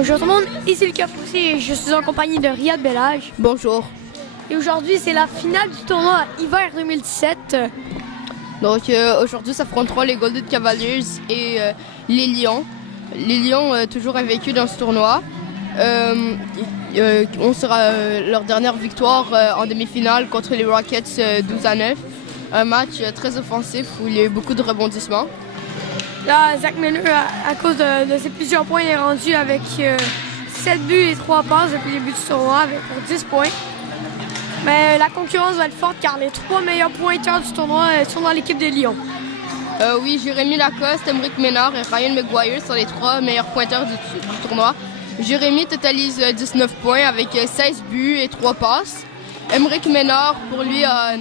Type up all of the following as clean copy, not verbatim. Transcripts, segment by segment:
Bonjour tout le monde, ici le Capoussi et je suis en compagnie de Riyad Bellage. Bonjour. Et aujourd'hui, c'est la finale du tournoi hiver 2017. Donc aujourd'hui s'affronteront les Golden Cavaliers et les Lions. Les Lions toujours invaincus dans ce tournoi. On sera leur dernière victoire en demi-finale contre les Rockets 12-9. Un match très offensif où il y a eu beaucoup de rebondissements. Là, Zach Miller, à cause de ses plusieurs points, il est rendu avec 7 buts et 3 passes depuis le début du tournoi pour 10 points. Mais la concurrence va être forte car les 3 meilleurs pointeurs du tournoi sont dans l'équipe des Lions. Oui, Jérémy Lacoste, Emric Ménard et Ryan McGuire sont les 3 meilleurs pointeurs du tournoi. Jérémy totalise 19 points avec 16 buts et 3 passes. Emric Ménard, pour lui, a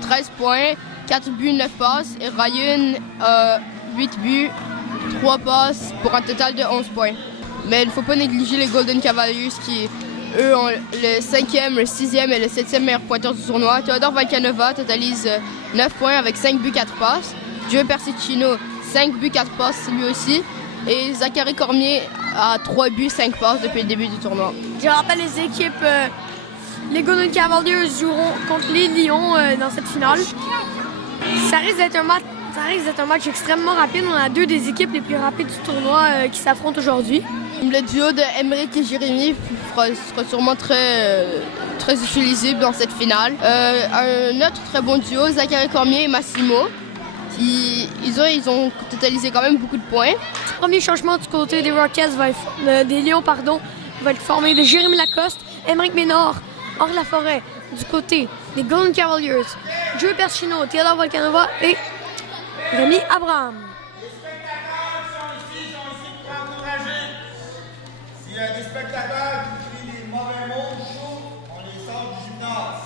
13 points, 4 buts, 9 passes. Et Ryan, 8 buts, 3 passes pour un total de 11 points. Mais il ne faut pas négliger les Golden Cavaliers qui, eux, ont le 5e, le 6e et le 7e meilleur pointeur du tournoi. Theodore Valcanova totalise 9 points avec 5 buts, 4 passes. Joey Persicino, 5 buts, 4 passes lui aussi. Et Zachary Cormier a 3 buts, 5 passes depuis le début du tournoi. Je rappelle les équipes, les Golden Cavaliers joueront contre les Lions dans cette finale. Ça risque d'être un match extrêmement rapide. On a 2 des équipes les plus rapides du tournoi qui s'affrontent aujourd'hui. Le duo de Emric et Jérémy sera sûrement très utilisé dans cette finale. Un autre très bon duo, Zachary Cormier et Massimo. Ils ont totalisé quand même beaucoup de points. Le premier changement du côté des Rockets des Lions, va être formé de Jérémy Lacoste, Emric Ménard, Henri Laforêt du côté des Golden Cavaliers, Joey Persicino, Theodore Valcanova et Rémi Abraham. S'il y a des spectateurs qui crient des mauvais mots, on les sort du gymnase.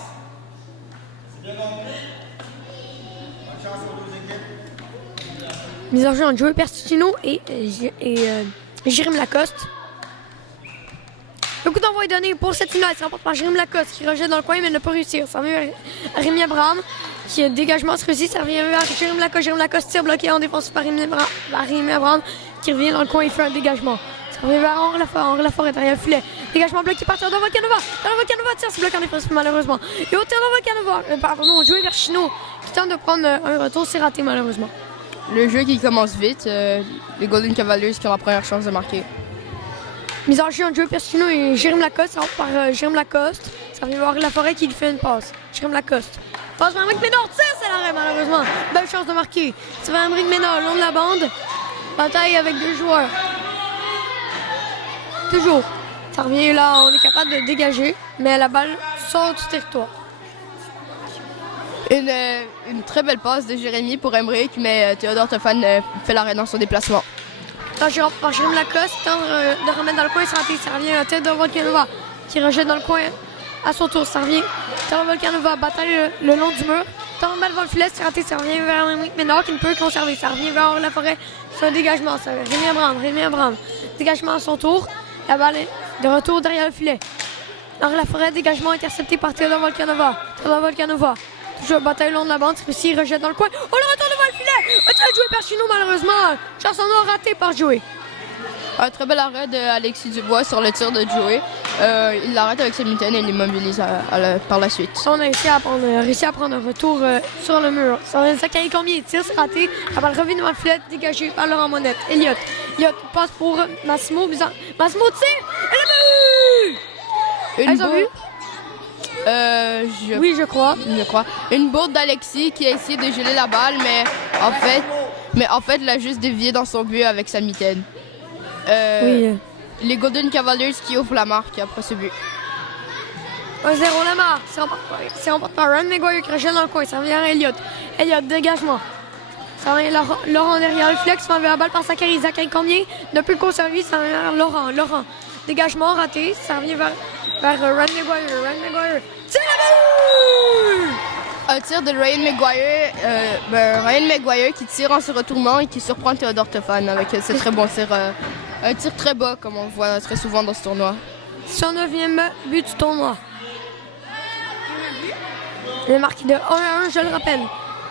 C'est bien compris? Bonne chance aux 2 équipes. Mise en jeu entre Joey Persicino et Jérémy Lacoste. Le coup d'envoi est donné pour cette finale. C'est remporté par Jérémy Lacoste qui rejette dans le coin mais ne peut réussir. Ça revient à Rémi Abraham qui a dégagement se réussit. Ça revient vers Jérémy Lacoste. Jérémy Lacoste tire bloqué en défense par Rémi Abraham qui revient dans le coin et fait un dégagement. Ça revient vers Henri Laforêt derrière le filet. Dégagement bloqué par Theodore Valcanova. Theodore Valcanova tire, c'est bloqué en défense malheureusement. Et au Theodore Valcanova, Joey Persicino qui tente de prendre un retour, c'est raté malheureusement. Le jeu qui commence vite, les Golden Cavaliers qui ont la première chance de marquer. Mise en jeu entre Joey Persicino et Jérémy Lacoste, ça rentre par Jérémy Lacoste. Ça vient voir Laforêt qui lui fait une passe. Jérémy Lacoste. Passe vers Emric Ménard, c'est l'arrêt malheureusement. Belle chance de marquer. C'est vers Emric Ménard, long de la bande. Bataille avec 2 joueurs. Toujours. Ça revient là, on est capable de dégager, mais la balle sort du territoire. Une très belle passe de Jérémy pour Emric, mais Théodore Toffan fait l'arrêt dans son déplacement. Par Jérémy Lacoste, tente de remettre dans le coin, ça revient à Theodore Valcanova qui rejette dans le coin à son tour. Ça revient Theodore Valcanova, bataille le long du mur. Tente de mettre devant le filet, c'est raté, ça revient vers Emric Ménard qui ne peut conserver. Ça revient vers Henri Laforêt, c'est un dégagement. Ça Rémi Abraham. Dégagement à son tour. La balle est de retour derrière le filet. Henri Laforêt, dégagement intercepté par Theodore Valcanova. Toujours bataille long de la bande, celui-ci rejette dans le coin. Oh, le retour devant le filet! Joey Persicino, malheureusement. Chance en or raté par Joey. Un très bel arrêt d'Alexis Dubois sur le tir de Joey. Il l'arrête avec ses mitaines et l'immobilise par la suite. On a réussi à prendre un retour sur le mur. Zachary Cormier tire, c'est raté. La balle revient devant le filet, dégagée par Laurent Monette. Elliott passe pour Massimo. Massimo tire! Et le but! Elles ont vu? Oui, je crois. Une bourde d'Alexis qui a essayé de geler la balle, mais en fait, l'a juste dévié dans son but avec sa mitaine. Oui. Les Golden Cavaliers qui ouvrent la marque après ce but. 1-0 la marque. C'est remporté par Ryan McGuire qui rejette dans le coin. Ça revient à Elliott, dégagement. Ça revient Laurent derrière le flex. Ça revient la balle par Zachary Cormier. Ne peut le conserver. Ça revient vers Laurent. Dégagement raté. Ça revient vers Ryan McGuire. C'est la but! Un tir de Ryan McGuire qui tire en se retournant et qui surprend Théodore Toffan avec ce très bon tir. Un tir très bas comme on le voit très souvent dans ce tournoi. Son 9e but du tournoi. Il est marqué de 1-1, je le rappelle.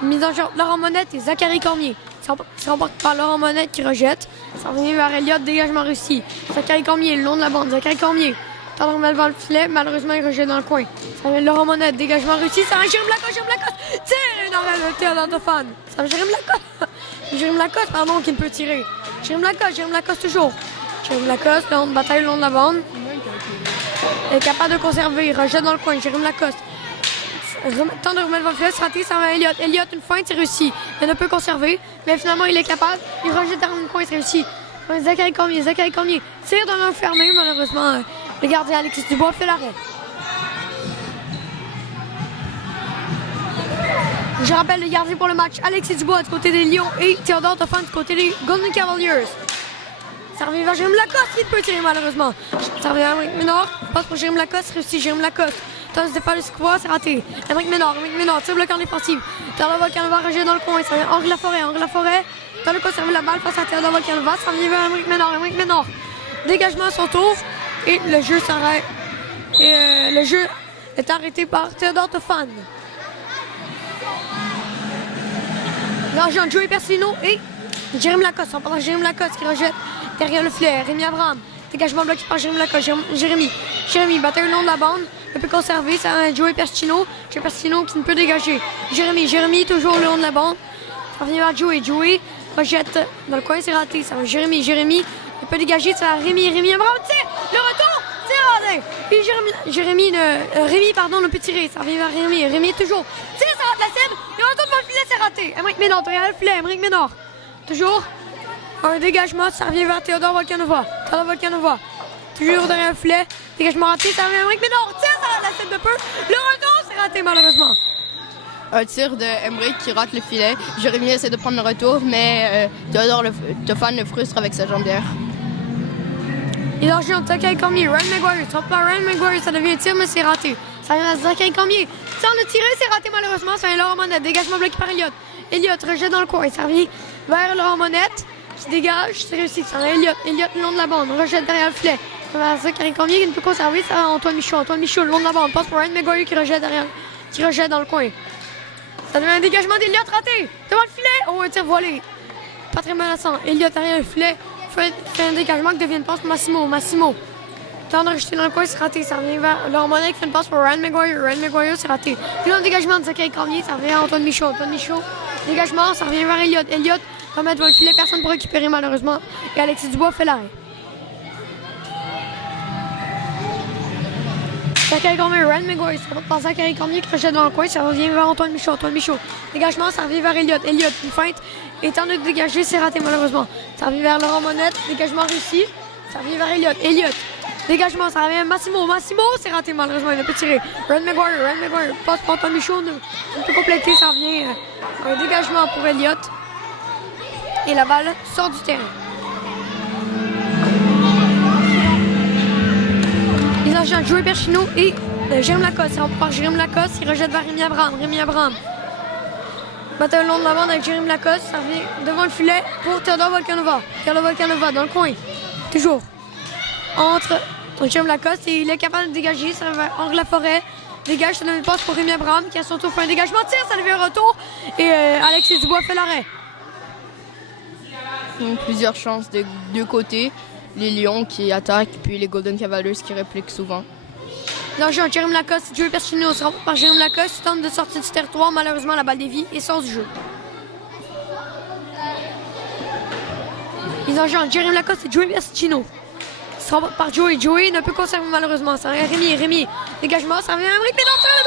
Mise en jeu Laurent Monette et Zachary Cormier. se remporte par Laurent Monette qui rejette. Ça revient vers Elliott, dégagement réussi. Zachary Cormier, le long de la bande. Zachary Cormier, tendre mal devant le filet, malheureusement il rejette dans le coin. Ça vient Laurent Monette, dégagement réussi. Ça va Jérôme Lacoste, tire dans le Théodore Tophane. Ça va Jérôme Lacoste, pardon, qui ne peut tirer. Jérôme Lacoste toujours. Jérôme Lacoste, le long de bataille, le long de la bande. Il est capable de conserver, il rejette dans le coin. Jérôme Lacoste. Temps de remettre devant le filet, c'est raté, ça va Elliott. Elliott, une feinte, c'est réussi. Il ne peut conserver, mais finalement, il est capable. Il rejette dans le coin, c'est réussi. Zachary Cormier, tire dans l'un fermé, malheureusement. Le gardien Alexis Dubois fait l'arrêt. Je rappelle les gardiens pour le match. Alexis Dubois du côté des Lions et Théodore Tophane du côté des Golden Cavaliers. Ça revient vers Jérôme Lacoste, il peut tirer malheureusement. Ça revient vers Émeric Ménard, passe pour Jérôme Lacoste, réussi Jérôme Lacoste. Tente de faire le squat, c'est raté. Émeric Ménard, tire bloqué en défensive. Théodore Volcanova rejette dans le coin, ça vient Henri Laforêt. Tente de conserver la balle face à Théodore Volcanova, ça revient vers Émeric Ménard. Dégagement à son tour et le jeu s'arrête. Le jeu est arrêté par Théodore Tophane. L'argent de Joey Persino et Jérôme Lacoste. On parle de Jérôme Lacoste qui rejette derrière le filet. Rémi Abraham. Dégagement bloqué par Jérôme Lacoste. Jérémy, bataille le long de la bande. Il peut conserver. C'est un Joey Persino. Joey Persino qui ne peut dégager. Jérémy, toujours le long de la bande. Ça revient vers Joey. Joey rejette dans le coin, c'est raté. Ça va Jérémy. Il peut dégager. Ça va Rémi Abraham. Tire. Le retour. C'est raté. Et Rémi ne peut tirer. Ça revient vers Rémi toujours. Tire, ça rate la cible. Le retour devant le filet, c'est raté. Émeric Ménard, derrière le filet. Émeric Ménard. Toujours. Un dégagement, ça revient vers Théodore Volcanova. Toujours derrière le filet. Dégagement raté, ça revient vers Émeric Ménard. Tire, ça rate la cible de peu. Le retour, c'est raté malheureusement. Un tir de Émeric qui rate le filet. Jérémy essaie de prendre le retour, mais Théodore Tophane le frustre avec sa jambe derrière. Il a entre Zachary Cormier, Ryan Maguire. Ça par Ryan Maguire, ça devient un tir, mais c'est raté. Ça vient à Zachary Cormier. Tente de tirer, c'est raté malheureusement. Ça vient Laurent Monette. Dégagement bloqué par Elliott. Elliott rejette dans le coin. Ça revient vers Laurent Monette qui dégage. C'est réussi. Ça vient Elliott le long de la bande. Rejette derrière le filet. Ça va à Zachary Cormier qui ne peut conserver. Ça va Antoine Michaud. Le long de la bande. Passe pour Ryan Maguire qui rejette dans le coin. Ça devient un dégagement d'Elliott raté. Devant le filet. Oh, un tir voilé. Pas très menaçant. Elliott derrière le filet. Fait un dégagement qui devient une passe pour Massimo. Temps de rejeter dans le coin, c'est raté. Ça revient vers Laurent Monette qui fait une passe pour Ryan Maguire, c'est raté. Puis là, le dégagement de Zachary Cormier, ça revient à Antoine Michaud. Dégagement, ça revient vers Elliott. Va mettre devant le filet, personne pour récupérer malheureusement. Et Alexis Dubois fait l'arrêt. Zachary Cormier, Ryan Maguire, ça va par Zachary Cormier qui rejette dans le coin, ça revient vers Antoine Michaud. Dégagement, ça revient vers Elliott, une feinte. Et temps de dégager, c'est raté malheureusement. Ça revient vers Laurent Monette, dégagement réussi. Ça revient vers Elliott. Dégagement, ça revient à Massimo, c'est raté malheureusement, il a pu tirer. Ryan Maguire, passe pour Antoine Michaud, on peut compléter, ça revient un dégagement pour Elliott. Et la balle sort du terrain. Les agents Joey Persino et Jérôme Lacoste. Ça par Jérôme Lacoste, il rejette vers Rémi Abraham. Bataille le long de la bande avec Jérôme Lacoste, ça revient devant le filet pour Théodore Volcanova. Dans le coin, toujours. Entre Jérôme Lacoste et il est capable de dégager, ça va Henri Laforêt. Dégage, ça donne une passe pour Rémi Abraham qui a son tour fait un dégagement, tire, ça devient un retour. Et Alexis Dubois fait l'arrêt. Plusieurs chances de deux côtés. Les Lions qui attaquent, puis les Golden Cavaliers qui répliquent souvent. L'enjeu entre Jérôme Lacoste et Joey Persino se remporte par Jérôme Lacoste. Il tente de sortir du territoire. Malheureusement, la balle dévie et sort du jeu. Les enjeux entre Jérôme Lacoste et Joey Persino se remporte par Joey. Joey ne peut conserver malheureusement. Ça revient Rémi. Dégagement, ça revient à Émeric Ménard sur le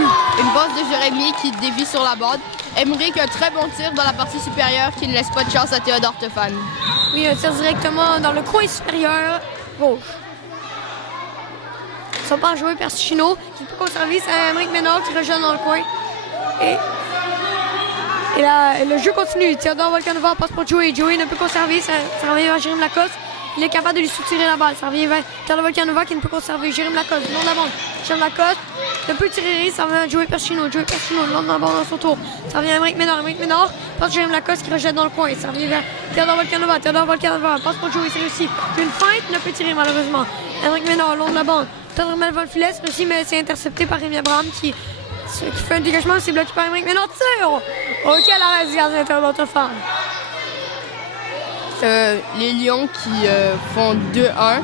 but! Une passe de Jérémy qui dévie sur la bande. Émeric, un très bon tir dans la partie supérieure qui ne laisse pas de chance à Théodore Tophane. Oui, un tir directement dans le coin supérieur gauche. Ça part Joey Persino qui peut conserver, c'est Émeric Ménard qui rejette dans le coin. Et le jeu continue. Théodore Volcanova passe pour Joey. Joey ne peut conserver, ça revient vers Jérôme Lacoste. Il est capable de lui soutirer la balle. Ça revient vers Théodore Volcanova qui ne peut conserver. Jérôme Lacoste, le long de la bande. Jérôme Lacoste ne peut tirer, ça revient à Joey Persino. Le long de la bande dans son tour. Ça revient à Émeric Ménard. Passe Jérôme Lacoste qui rejette dans le coin. Ça revient vers Théodore Volcanova. Passe pour Joey, c'est réussi. Une feinte, ne peut tirer malheureusement. Émeric Ménard, le long de la bande. Tendre mal devant le filet, c'est réussi, mais c'est intercepté par Rémi Abraham qui qui fait un dégagement, c'est bloqué par Emmerich Ménard. Tire! OK, l'arrêt du gardien d'Autophone. Les Lions qui font 2-1,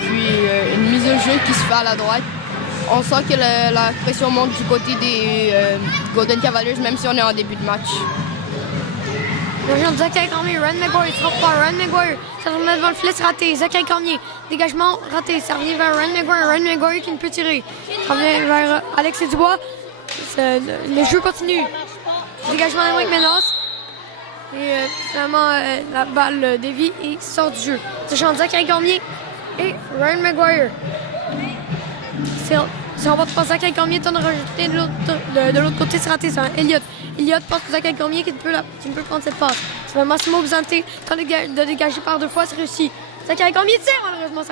puis une mise au jeu qui se fait à la droite. On sent que la pression monte du côté des Golden Cavaliers, même si on est en début de match. Zachary Cormier, Ryan McGuire, il se trompe pas. Ryan McGuire, ça remet devant le filet, c'est raté. Zachary Cormier, dégagement raté. Ça revient vers Ryan McGuire. Ryan McGuire qui ne peut tirer. Ça revient vers Alexis Dubois. Le jeu continue. Dégagement d'Emmerich Ménard. Et finalement, la balle dévie et sort du jeu. C'est Zachary Cormier et Ryan McGuire. Si on va passer Zachary Cormier, on a rajouté de l'autre côté, c'est raté. C'est un Elliott. Elliott passe pour Zachary Cormier qui ne peut prendre cette passe. C'est un Massimo Buzzante tente de dégager par 2 fois, c'est réussi. Zachary Cormier tire, malheureusement,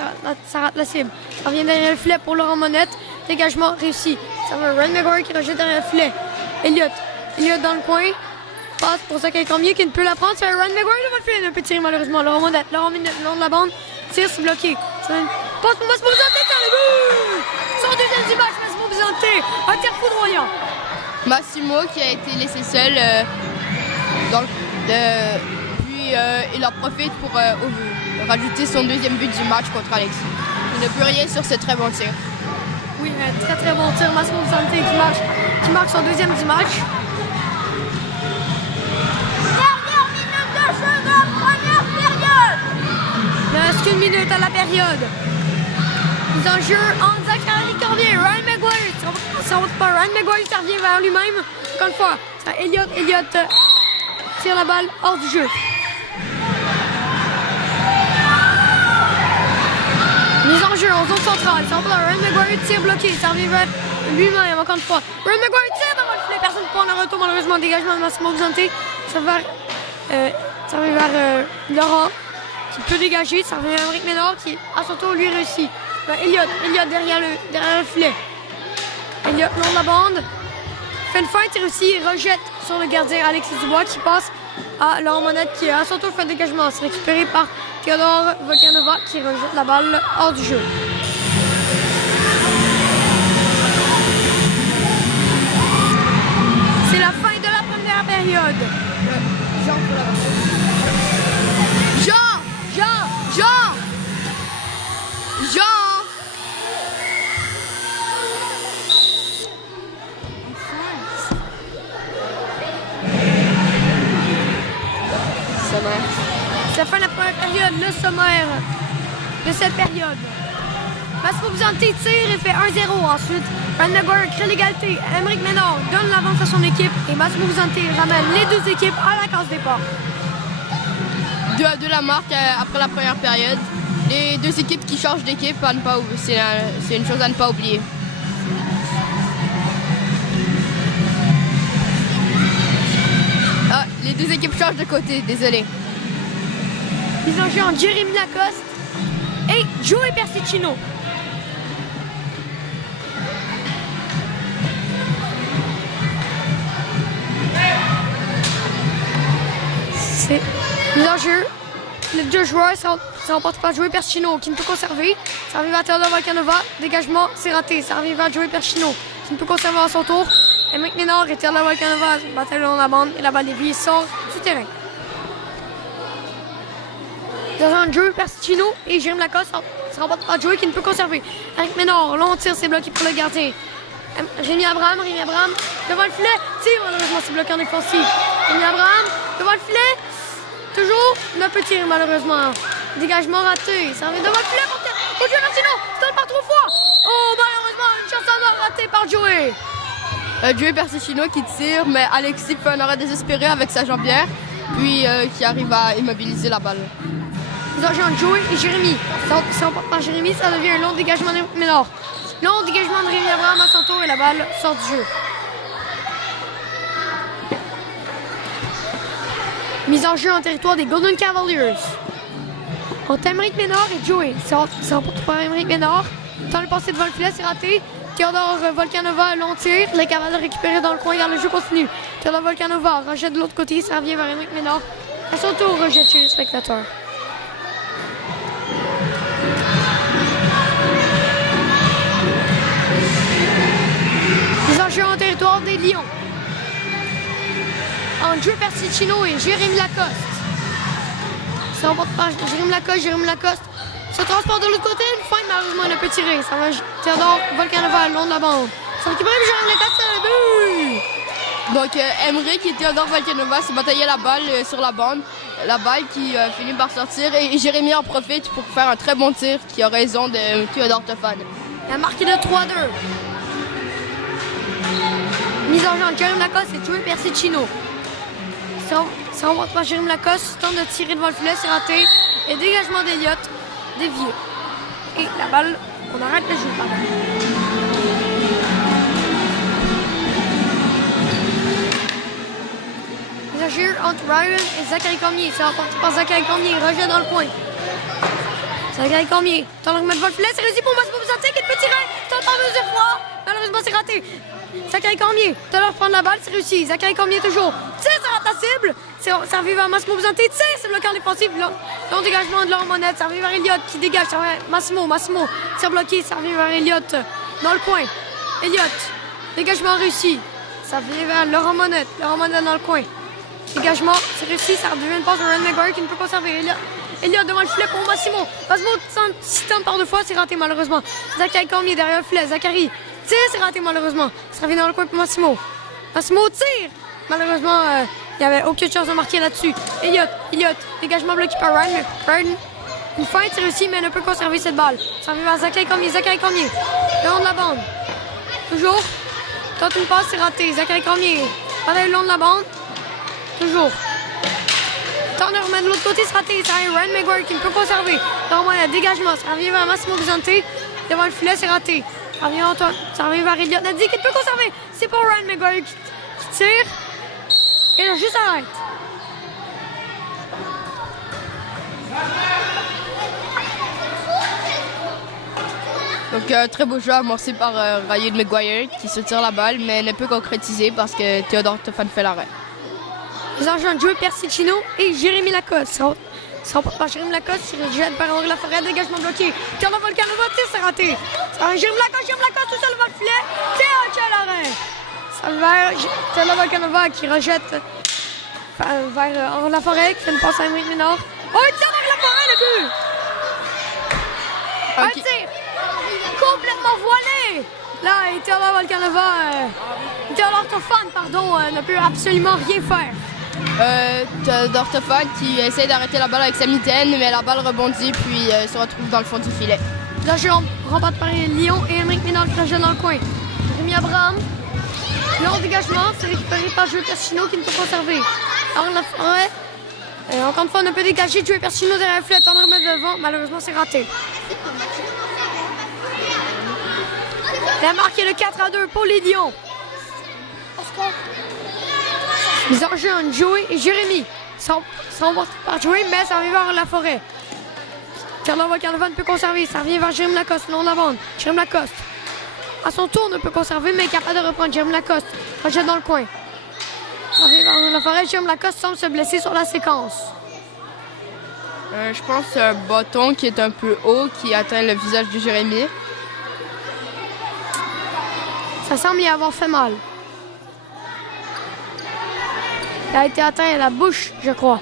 ça rate la cible. Ça revient derrière le filet pour Laurent Monette. Dégagement réussi. Ça va Ryan McGuire qui rejette derrière le filet. Elliott dans le coin. Passe pour Zachary Cormier qui ne peut la prendre. C'est Ryan McGuire devant le filet. Il ne peut tirer malheureusement. Laurent Monette le long de la bande. Tire, c'est bloqué. C'est une passe pour Massimo Buzzante. C'est le but! Son deuxième du match, Massimo Buzzante. Un tir foudroyant. Massimo qui a été laissé seul, puis il en profite pour rajouter son deuxième but du match contre Alexis. Il ne peut rien sur ce très bon tir. Oui, un très très bon tir. Massimo Buzzante qui marque son deuxième du match. Dernière minute de jeu de première période. Il reste qu'une minute à la période. Mise en jeu entre Zachary Cormier, Ryan McGuire. Ça va pas Ryan McGuire qui revient vers lui-même. Encore une fois, Elliott tire la balle hors du jeu. Mise en jeu en zone centrale. Ça va pas Ryan McGuire, tir bloqué. Ça revient vers lui-même encore une fois. Ryan McGuire tire devant le filet. Personne ne prend le retour malheureusement. Dégagement de Massimo Buzzante. Ça revient vers Laurent qui peut dégager. Ça revient vers Emmerich Ménard qui à son tour lui réussit. Elliott derrière le filet. Elliott long de la bande. Fait une feinte, il réussit, il rejette sur le gardien Alexis Dubois qui passe à Laurent Monette qui à son tour fait un dégagement. C'est récupéré par Théodore Volcanova qui rejette la balle hors du jeu. C'est la fin de la première période. C'est la fin de la première période, le sommaire de cette période. Massimo Buzzante tire et fait 1-0. Ensuite, Ryan McGuire crée l'égalité. Emmerich Ménard donne l'avance à son équipe et Massimo Buzzante ramène les deux équipes à la case départ. 2-2 la marque après la première période. Les deux équipes qui changent d'équipe, c'est une chose à ne pas oublier. Ah, les deux équipes changent de côté, désolé. Mise en jeu entre Jérémy Lacoste et Joey Persicino. C'est mise en jeu. Les deux joueurs sont remportés par Joey Persicino qui ne peut conserver. Ça arrive à Théodore Volcanova. Dégagement, c'est raté. Ça arrive à Joey Persicino qui ne peut conserver à son tour. Emmerich Ménard et Théodore Volcanova battent le long de la bande et la balle dévie sort du terrain. Joey Persicino et Jérémy Lacoste se remportent par Joey qui ne peut conserver. Emmerich Ménard, long tir, c'est bloqué pour le gardien. Rémi Abraham, devant le filet, tire, malheureusement c'est bloqué en défensif. Rémi Abraham, devant le filet, toujours ne peut tirer malheureusement. Dégagement raté, ça revient devant le filet pour Joey Persicino, se donne par 3 fois. Oh, malheureusement, une chance à mort ratée par Joey. Joey Persicino qui tire, mais Alexis fait un arrêt désespéré avec sa jambière, puis qui arrive à immobiliser la balle. Ils ont Joey et Jérémy. Ça remporte par Jérémy, ça devient un long dégagement de Ménard. Long dégagement de Rémi Abraham à son tour et la balle sort du jeu. Mise en jeu en territoire des Golden Cavaliers. Entre Emmerich Ménard et Joey. Ça remporte par Emmerich Ménard. Dans le passé devant le filet, c'est raté. Théodore Volcanova, long tir. Les Cavaliers récupérés dans le coin, car le jeu continue. Théodore Volcanova rejette de l'autre côté, ça revient vers Emmerich Ménard. À son tour, rejette chez les spectateurs. Mise en jeu en territoire entre Joey Persicino et Jérémy Lacoste. C'est remporté par Jérémy Lacoste se transporte de l'autre côté, une feinte, malheureusement, il a pu tirer. Ça va Théodore Volcanova le long de la bande. Son équipe Jérémy Lacoste, but! Donc, Emmerich et Théodore Volcanova se bataillaient la balle sur la bande. La balle qui finit par sortir et Jérémy en profite pour faire un très bon tir qui a raison de Théodore Toffan. Il a marqué de 3-2. Mise en jeu entre Jérémy Lacoste et Joey Persicino. C'est remporté par Jérémy Lacoste, tente de tirer devant le filet, c'est raté. Et dégagement d'Eliott, dévié. Et la balle, on arrête le jeu. Les agir entre Ryan et Zachary Cormier. C'est remporté par Zachary Cormier, rejet dans le coin. Zachary Cormier, tente de remettre devant le filet, c'est réussi pour Massimo Buzzante qui peut tirer. Tente par deuxième fois, malheureusement c'est raté. Zachary Cormier, tout à l'heure prendre la balle, c'est réussi. Zachary Cormier toujours. Tire, ça rate la cible. C'est servi vers Massimo Buzzante. Tire, c'est bloqué en défensif. Long dégagement de Laurent Monette. Servi vers Eliott qui dégage. Massimo. Tire bloqué. Servi vers Eliott dans le coin. Eliott. Dégagement réussi. Servi vers Laurent Monette. Laurent Monette dans le coin. Dégagement, c'est réussi. Ça devient une passe de Ryan McGuire qui ne peut pas servir. Eliott devant le filet pour Massimo. Massimo tente par deux fois, c'est raté malheureusement. Zachary Cormier derrière le filet. Zachary. Tire, c'est raté malheureusement. Ça revient dans le coin pour Massimo. Massimo tire. Malheureusement, il n'y avait aucune chance de marquer là-dessus. Eliott. Dégagement bloqué par Ryan. Ryan, une feinte, c'est réussi, mais ne peut conserver cette balle. Ça revient vers Zachary Cormier. Le long de la bande. Toujours. Tente une passe, c'est raté. Zachary Cormier. Pareil, le long de la bande. Toujours. Tente de remettre de l'autre côté, c'est raté. Ça revient Ryan McGuire qui ne peut conserver. Normalement, il y a dégagement. Ça revient vers Massimo Buzzante. Devant le filet, c'est raté. Ça revient vers Eliott Nadi qui peut conserver. C'est pour Ryan McGuire qui tire. Et là, juste arrête. Donc, très beau jeu amorcé par Ryan McGuire qui se tire la balle, mais ne peut concrétiser parce que Théodore Toffan fait l'arrêt. Les agents de Joey Persicino et Jérémy Lacoste. Ça remporte par Jérémy Lacoste, il jette par Henri Laforêt, dégagement bloqué. Théodore Volcanova, c'est raté. Jérémy Lacoste tout seul devant le filet. Quel arrêt. Ça va vers Théodore Volcanova qui rejette vers Henri Laforêt, qui fait une passe à Émeric Ménard. Oh, il tire Henri Laforêt, le but. Un tir complètement voilé. Là, et Théodore Volcanova, Théodore Toffan, pardon, ne peut absolument rien faire. Théodore Toffan qui essaie d'arrêter la balle avec sa mitaine, mais la balle rebondit puis se retrouve dans le fond du filet. Là, je remporte par Lyon et Émeric Ménard qui rejette dans le coin. Jérémy Abraham, long dégagement, c'est récupéré par Joey Persicino qui ne peut pas conserver. Alors, Laforêt, encore une fois, on ne peut dégager. Joey Persicino derrière le filet, tente de remettre devant. Malheureusement, c'est raté. Il a marqué le 4-2 pour les Lions. Ils en jeu entre Joey et Jérémy. Ça remporté par Joey, mais ça revient vers Laforêt. Théodore Volcanova ne peut conserver. Ça revient vers Jérémy Lacoste, le long de la bande. Jérémy Lacoste, à son tour, ne peut conserver, mais est capable de reprendre. Jérémy Lacoste rejette dans le coin. Ça revient vers Laforêt. Jérémy Lacoste semble se blesser sur la séquence. Je pense que c'est un bâton qui est un peu haut qui atteint le visage de Jérémy. Ça semble y avoir fait mal. Il a été atteint à la bouche, je crois.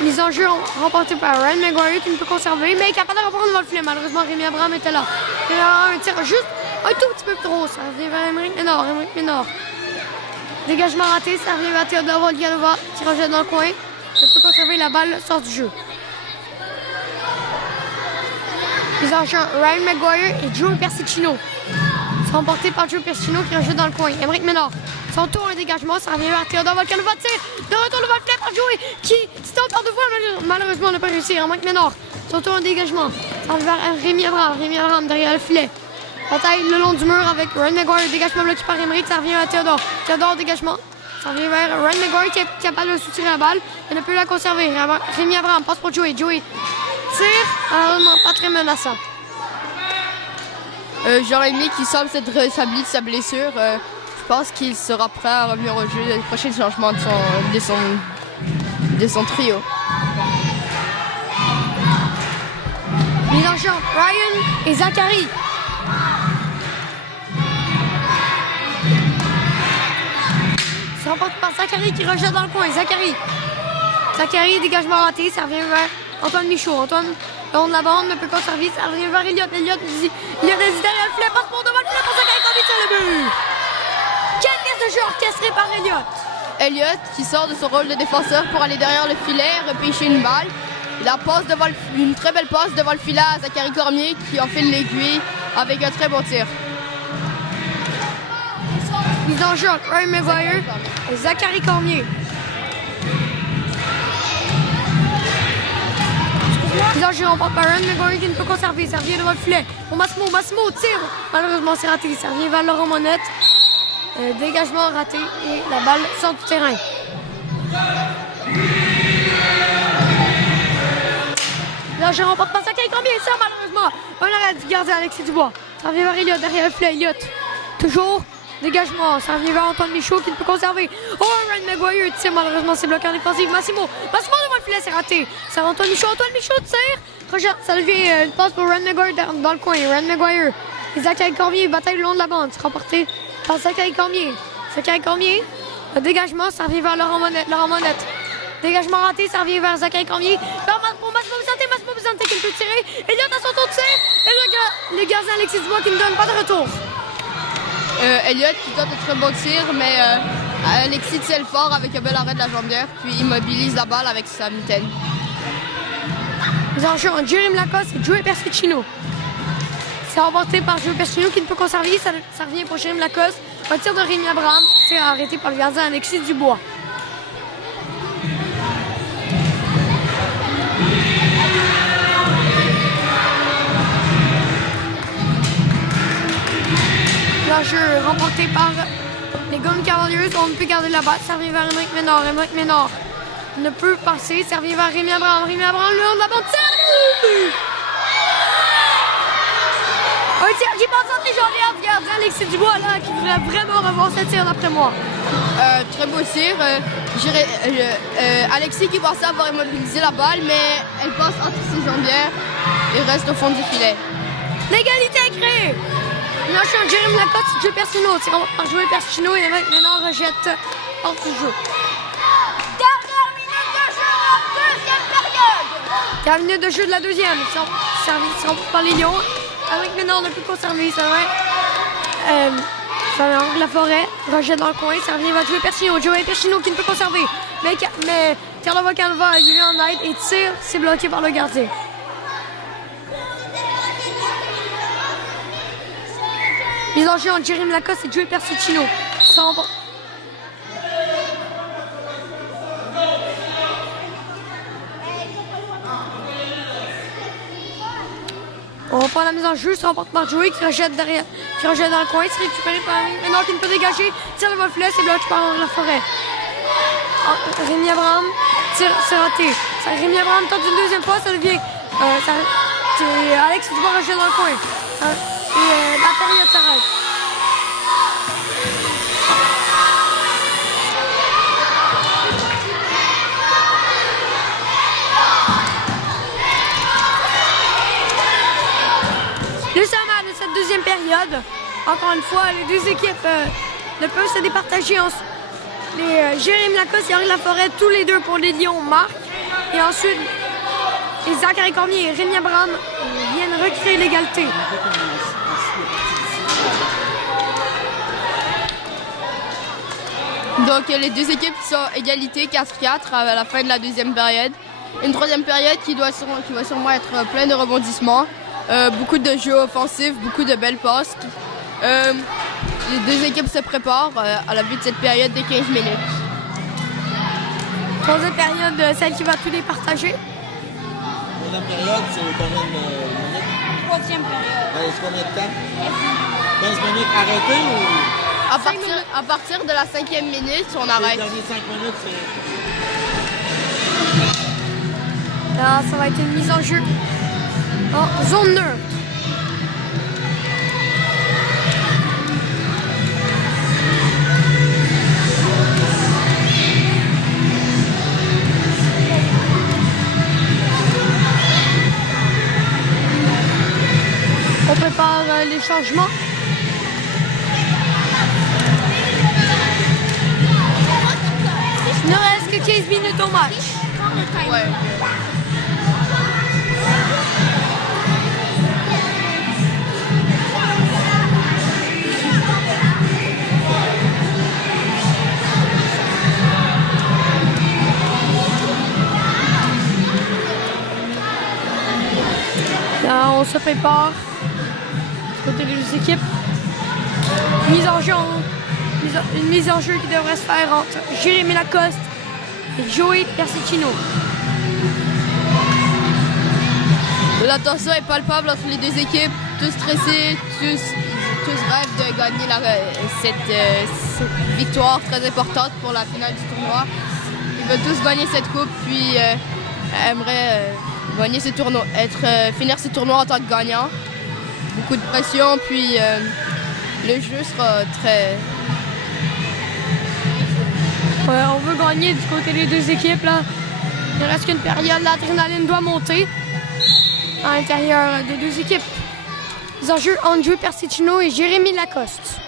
Mise en jeu remportée par Ryan McGuire qui ne peut conserver, mais est capable de reprendre devant le filet. Malheureusement, Rémi Abraham était là. Rémi Abraham tire juste un tout petit peu trop. Ça revient vers Émeric Ménard. Dégagement raté, ça revient vers Théodore Volcanova qui rejette dans le coin. Ne peut conserver, la balle sort du jeu. Les agents Ryan McGuire et Joey Persicino sont remportés par Joey Persicino qui rejette dans le coin. Émeric Ménard, son tour un dégagement, ça revient vers Théodore Volcanova, tire de retour devant le filet par Joey qui se tente par deux fois, malheureusement n'a pas réussi. Émeric Ménard, son tour un dégagement, ça revient vers Rémi Abraham derrière le filet. Bataille le long du mur avec Ryan McGuire, dégagement bloqué par Émeric, ça revient à Théodore dégagement. Ça revient vers Ryan McGuire qui est capable de soutirer la balle et ne peut la conserver. Rémi Abraham passe pour Joey. Joey tire, malheureusement pas très menaçant. Jérémy qui semble s'être rétabli de sa blessure. Je pense qu'il sera prêt à revenir au jeu les prochains changements de son trio. Mise en jeu, Ryan et Zachary. Ça remporte par Zachary qui rejette dans le coin. Zachary, dégagement raté, ça revient vers Antoine Michaud. Antoine, le long de la bande, ne peut pas servir, ça revient vers Elliott. Elliott hésite derrière le filet, passe pour devant le filet pour Zachary Cormier, c'est le but! Quelle pièce de jeu orchestrée par Elliott! Elliott qui sort de son rôle de défenseur pour aller derrière le filet, repêcher une balle. La passe devant une très belle passe devant le filet à Zachary Cormier qui enfile l'aiguille avec un très bon tir. Mise en jeu, Ryan Maguire et Zachary Cormier. Mise en jeu, on porte par Ryan Maguire qui ne peut conserver. Ça revient devant le filet. Pour Massimo tire. Malheureusement, c'est raté. Ça revient vers Laurent Monette. Dégagement raté et la balle sort du terrain. Là, je remporte pas Zachary Cormier, ça malheureusement. Un arrêt du gardien Alexis Dubois. Ça revient vers Elliott, derrière le filet. Elliott, toujours dégagement. Ça revient vers Antoine Michaud qui ne peut conserver. Oh, Ryan Maguire tire, malheureusement, c'est bloqué en défensive. Massimo devant le filet, c'est raté. Ça va Antoine Michaud tire. Regarde, ça devient une passe pour Ryan Maguire dans le coin. Ryan Maguire et Zachary Cormier, bataille le long de la bande. C'est remporté par Zachary Cormier. Le dégagement, ça revient vers Laurent Monette. Dégagement raté, ça revient vers Zachary Cormier. Pour Massimo Bizante qui peut tirer. Elliott à son tour de tir. Et le gardien Alexis Dubois qui ne donne pas de retour. Elliott qui tente un très bon tir, mais Alexis tire fort avec un bel arrêt de la jambière, puis immobilise la balle avec sa mitaine. Nous en jouons Jérémy Lacoste et Joey Persicino. C'est remporté par Joey Persicino qui ne peut conserver. Ça revient pour Jérémy Lacoste. Un tir de Rémi Abraham. C'est arrêté par le gardien Alexis Dubois. L'enjeu remporté par les Golden Cavaliers. On ne peut garder la balle. Ça revient vers Émeric Ménard. Émeric Ménard ne peut passer. Ça revient vers Rémi Abraham. Rémi Abraham, le long de la bande. Un tir qui passe entre les jambes du gardien Alexis Dubois là, qui voudrait vraiment revoir ce tir d'après moi. Très beau tir. Alexis qui pensait avoir immobilisé la balle, mais elle passe entre ses jambières et reste au fond du filet. L'égalité est créée. L'enchaînement Jérémy Lacoste et Joey Persicino. C'est par Joey Persicino et maintenant rejette hors du jeu. Dernière minute de jeu en deuxième période. Dernière minute de jeu de la deuxième. Servi par les Lions. Avec Ménard ne peut conserver, ça va. Ça va la forêt. Rejette dans le coin. Ça revient vers Joey Persicino. Joey Persicino qui ne peut conserver. Mais Carlo Canva, il est en aide et tire. C'est bloqué par le gardien. Mise en jeu entre Jérémy Lacoste et Joey Persicino. On reprend la mise en jeu, ça remporte par Joey qui rejette dans le coin, c'est récupéré par Ménard qui ne peut dégager, tire le filet, c'est bloqué par la forêt. Rémi Abraham, tire, c'est raté. Rémi Abraham tente une deuxième fois, ça devient. C'est Alex Dubois rejette dans le coin. La période s'arrête. Le sommet de cette deuxième période, encore une fois, les deux équipes ne peuvent se départager. Jérémy Lacoste et Henri Laforêt, tous les deux pour les Lions, marquent. Et ensuite, les Zachary Cormier et Rémi Abraham viennent recréer l'égalité. Donc les deux équipes sont égalité 4-4 à la fin de la deuxième période. Une troisième période qui va sûrement être pleine de rebondissements. Beaucoup de jeux offensifs, beaucoup de belles passes. Les deux équipes se préparent à la vue de cette période de 15 minutes. Troisième période, celle qui va tout départager. Troisième période, c'est combien de minutes? Troisième période. C'est combien de temps? 15 minutes arrêtées ou? À partir de la 5e minute, on Les arrête. dernières 5 minutes, c'est... Là, ça va être une mise en jeu en zone neutre. les changements. Il ne reste que 15 minutes au match. Ouais. Là, on se prépare. Du côté des deux équipes. Une mise en jeu qui devrait se faire entre Jérémy Lacoste et Joey Persicino. L'attention est palpable entre les deux équipes, tous stressés, tous rêvent de gagner cette victoire très importante pour la finale du tournoi. Ils veulent tous gagner cette coupe, puis aimeraient gagner ce tournoi, finir ce tournoi en tant que gagnant. Beaucoup de pression, puis le jeu sera très... Ouais, on veut gagner du côté des deux équipes. Là. Il reste qu'une période, l'adrénaline doit monter à l'intérieur des deux équipes. Les enjeux entre Joey Persicino et Jérémy Lacoste.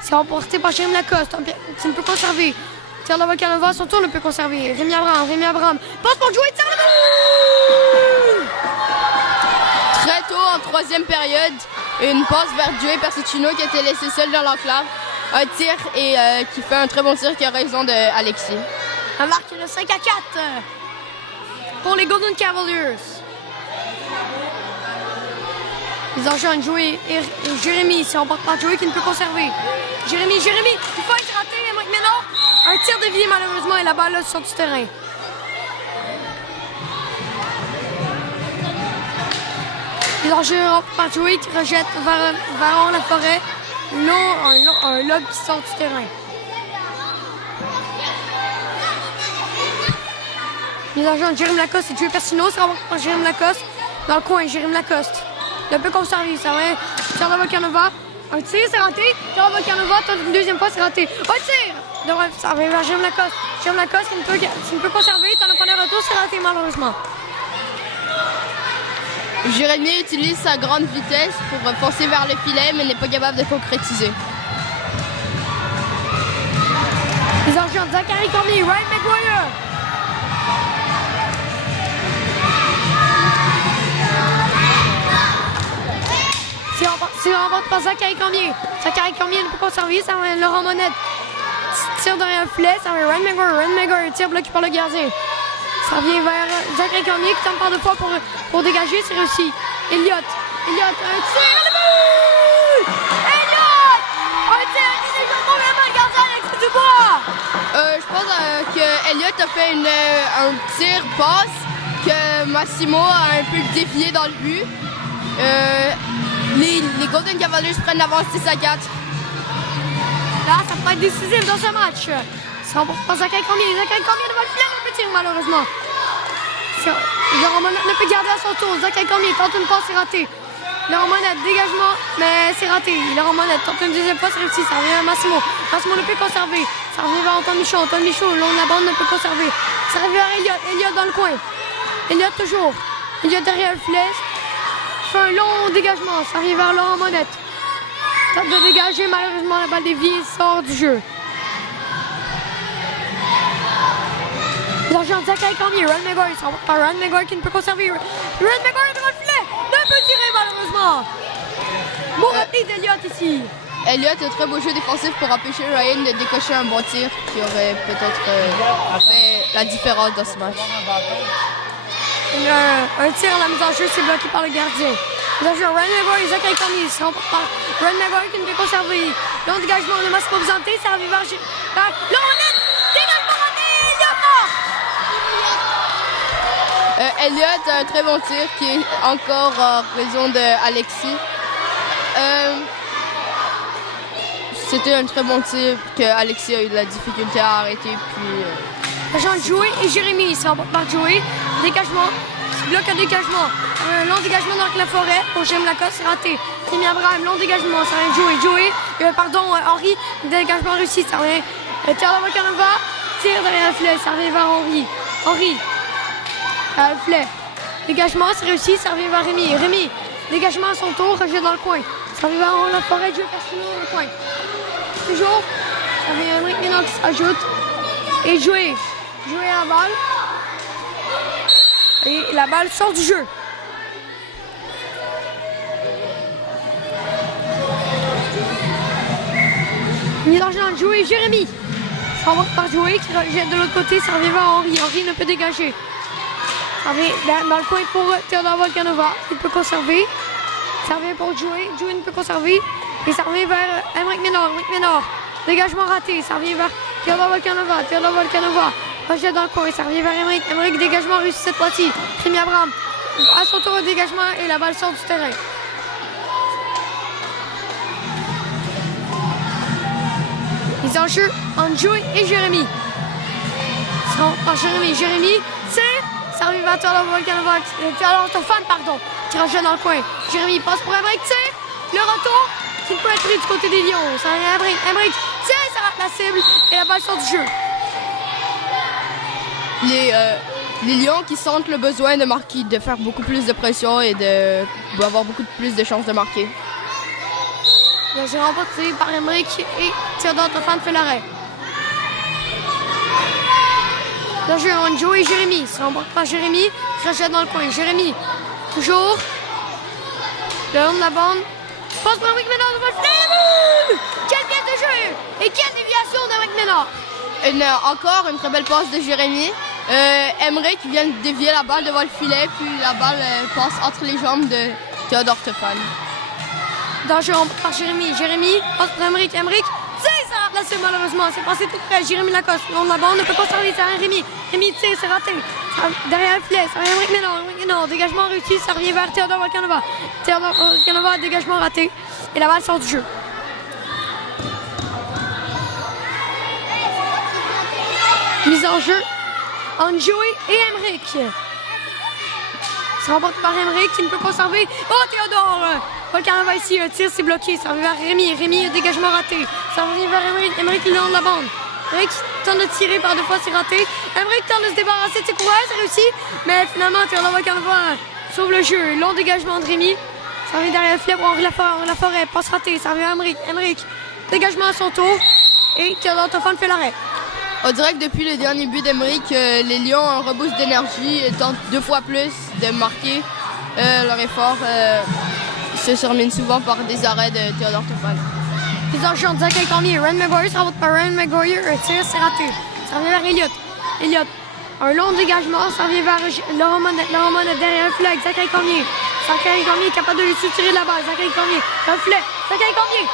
C'est remporté par Jérémy Lacoste, qui ne peut conserver. Tire de Canova, son tour ne peut conserver. Rémi Abraham, passe pour Joey, tire le but! Très tôt en troisième période, une passe vers Joey Persicino qui était laissé seul dans l'enclave. Un tir et qui fait un très bon tir qui a raison d'Alexis. Un marque de 5-4 pour les Golden Cavaliers. Les enjeux entre Joey et Jérémy. C'est remporté par Joey qui ne peut conserver. Jérémy, il faut être raté. Émeric Ménard, un tir dévié malheureusement et la balle là, sort du terrain. Les enjeux par Joey qui rejette vers la forêt. Un lob qui sort du terrain. Les enjeux entre Jérémy Lacoste et Joey Persicino. C'est remporté par Jérémy Lacoste. Dans le coin, Jérémy Lacoste. Le peu conservé, ça va. Tire de Canova. Un tir, c'est raté. Tire de Canova, une deuxième fois, c'est raté. Un tir! Ça va vers Jérémy Lacoste. Jérémy Lacoste qui ne peut conserver. T'en as pas de retour, c'est raté malheureusement. Jérémy utilise sa grande vitesse pour foncer vers le filet, mais n'est pas capable de concrétiser. Les enjeux entre Zachary Cormier, Ryan McGuire. C'est remporté par Zachary Cormier. Zachary Cormier ne peut conserver, ça va Laurent Monette. Tire derrière le filet, ça va Ryan McGuire. Ryan McGuire, tire bloqué par le gardien. Ça vient vers Zachary Cormier qui tente par deux fois pour dégager, c'est réussi. Elliott, un tir, le but! Elliott! Un tir qui dégage complètement le gardien Alexis Dubois! Je pense que Elliott a fait un tir passe que Massimo a un peu dévié dans le but. Les Golden Cavaliers prennent l'avance 6-4. Là, ça peut être décisif dans ce match. Ça remporte par Zachary Cormier. Zachary Cormier devant le filet, un peu tir malheureusement. Laurent Monette ne peut garder à son tour. Zachary Cormier tente une passe, c'est raté. Laurent Monette, dégagement, mais c'est raté. Laurent Monette tente une deuxième passe, c'est réussi. Ça revient à Massimo. Massimo ne peut conserver. Ça revient vers Antoine Michaud. Antoine Michaud, long de la bande, ne peut conserver. Ça revient vers Elliott. Elliott dans le coin. Elliott toujours. Elliott derrière le filet. Fait un long dégagement. Ça revient vers Laurent Monette. Tente de dégager, malheureusement, la balle déviée sort du jeu. L'argent de Zachary Cormier, Ryan McGuire, ça remporte par Ryan McGuire qui ne peut conserver. Ryan McGuire devant le filet, ne peut tirer malheureusement. Bon repli d'Elliott ici. Elliott a un très beau jeu défensif pour empêcher Ryan de décocher un bon tir qui aurait peut-être fait la différence dans ce match. Un tir à la mise en jeu, c'est bloqué par le gardien. Les enjeux Ryan McGuire et Zachary Cormier, ça remporte par Ryan McGuire qui ne peut conserver. Long dégagement de Massimo Byzantin, ça arrive vers Laurent dégagement raté, Elliott a un très bon tir qui est encore en raison d'Alexis. C'était un très bon tir que Alexis a eu de la difficulté à arrêter. L'agent Joey et Jérémy, ça remporte par Joey. Dégagement, bloque un dégagement. Un long dégagement dans la forêt pour Jérémy Lacoste, c'est raté. Rémi Abraham, long dégagement, ça vient Joey. Henri, dégagement réussi, ça revient. Tire de Canova, tire derrière le filet, ça revient vers Henri. Le filet. Dégagement, c'est réussi, ça revient vers Rémi. Dégagement à son tour, rejet dans le coin. Ça arrive à la forêt, Joey Castillo dans le coin. Toujours, ça vient Emric Ménard qui s'ajoute. Et jouer à la balle. Et la balle sort du jeu. Mise en jeu entre Joey et Jérémy. Ça va par Joey qui rejette de l'autre côté. Ça revient vers Henri. Henri ne peut dégager. Ça revient dans le coin pour Théodore Volcanova. Il peut conserver. Ça revient pour Joey. Joey ne peut conserver. Et ça revient vers Emric Ménard. Emric Ménard. Dégagement raté. Ça revient vers Théodore Volcanova. Théodore Volcanova. Rejette dans le coin. Ça revient vers Emric. Emric, dégagement réussi cette fois-ci. Rémi Abraham. À son tour, dégagement. Et la balle sort du terrain. Mise en jeu entre Joey et Jérémy. Jérémy tire. Ça arrive à Théodore Volcanova. Théodore Toffan, pardon. Qui rejette dans le coin. Jérémy passe pour Emric. Tire. Le retour qui peut être pris du côté des Lions. Ça arrive à Emric. Emric tire. Ça rate la cible. Et la balle sort du jeu. Les Lions qui sentent le besoin de marquer, de faire beaucoup plus de pression et d'avoir beaucoup plus de chances de marquer. Le jeu remporté par Emric et Théodore Toffan fait l'arrêt. Le jeu entre Joey et Jérémy. C'est remporté par Jérémy qui rejette dans le coin. Jérémy, toujours. Le long de la bande. Passe pour Emric Ménard devant le filet. Quelle pièce de jeu! Et quelle déviation d'Emric Ménard! Encore une très belle passe de Jérémy. Emric vient de dévier la balle devant le filet, puis la balle passe entre les jambes de Théodore Toffan. Danger par Jérémy. Jérémy passe pour Emric. Emric, tire, ça rate la cible malheureusement. C'est passé tout près. Jérémy Lacoste, le long de la bande, ne peut pas servir. C'est un Rémi. Rémi tire, c'est raté. Derrière le filet, ça revient Emric Ménard. Emric Ménard, dégagement réussi, ça revient vers Théodore Volcanova. Théodore Volcanova, dégagement raté. Et la balle sort du jeu. Mise en jeu entre Joey et Emric. C'est remporté par Emric qui ne peut conserver. Oh, Théodore Volcanova ici, un tir, c'est bloqué. Ça revient vers Rémi. Rémi, dégagement raté. Ça revient vers Emric. Emric le long de la bande. Emric tente de tirer par deux fois, c'est raté. Emric tente de se débarrasser de ses coureurs, c'est réussi. Mais finalement, Théodore Volcanova sauve le jeu. Long dégagement de Rémi. Ça revient derrière le filet pour Henri Laforêt. Passe raté. Ça revient à Emric. Emric, dégagement à son tour. Et Théodore Toffan fait l'arrêt. On dirait que depuis le dernier but d'Emric, les Lions ont un reboost d'énergie et tentent deux fois plus de marquer. Leur effort se termine souvent par des arrêts de Théodore Toffan. Mise en jeu entre Zachary Cormier. Ryan Maguire, ça remporte par Ryan Maguire. Un tir, c'est raté. Ça revient vers Elliott. Elliott, un long dégagement. Ça revient vers Laurent Monette derrière le filet avec Zachary Cormier. Zachary Cormier est capable de lui tirer la balle. Zachary Cormier, dans le filet. Zachary Cormier,